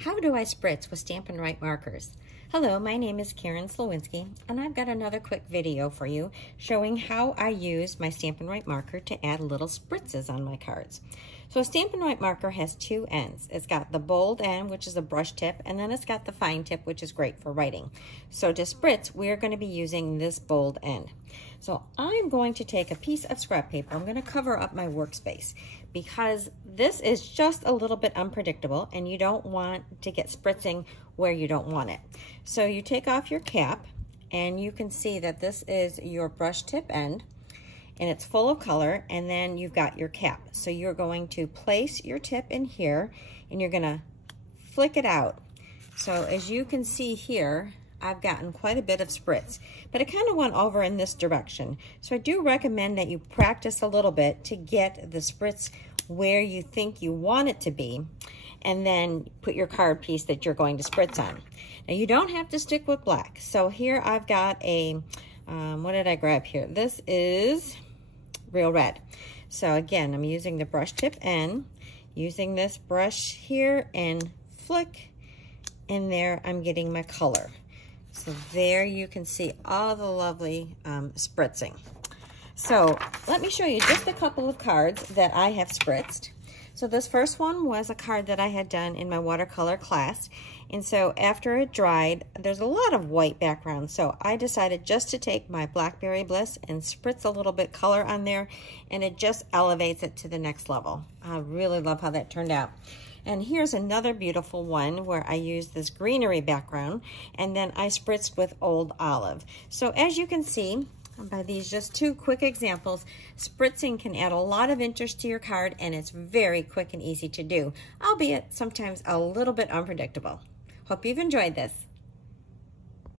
How do I spritz with Stampin Write markers? Hello, my name is Karen Sliwinski, and I've got another quick video for you showing how I use my Stampin Write marker to add little spritzes on my cards. So a Stampin Write marker has two ends. It's got the bold end, which is a brush tip, and then it's got the fine tip, which is great for writing. So to spritz, we're going to be using this bold end. So I'm going to take a piece of scrap paper. I'm going to cover up my workspace because this is just a little bit unpredictable and you don't want to get spritzing where you don't want it. So you take off your cap and you can see that this is your brush tip end and it's full of color, and then you've got your cap. So you're going to place your tip in here and you're going to flick it out. So as you can see here, I've gotten quite a bit of spritz, but it kind of went over in this direction. So I do recommend that you practice a little bit to get the spritz where you think you want it to be, and then put your card piece that you're going to spritz on. Now you don't have to stick with black. So here I've got a, what did I grab here? This is real red. So again, I'm using the brush tip end, using this brush here and flick, and there I'm getting my color. So there you can see all the lovely spritzing. So let me show you just a couple of cards that I have spritzed. So this first one was a card that I had done in my watercolor class. And so after it dried, there's a lot of white background. So I decided just to take my Blackberry Bliss and spritz a little bit color on there, and it just elevates it to the next level. I really love how that turned out. And here's another beautiful one where I used this greenery background and then I spritzed with Old Olive. So as you can see, by these just two quick examples, spritzing can add a lot of interest to your card, and it's very quick and easy to do, albeit sometimes a little bit unpredictable. Hope you've enjoyed this.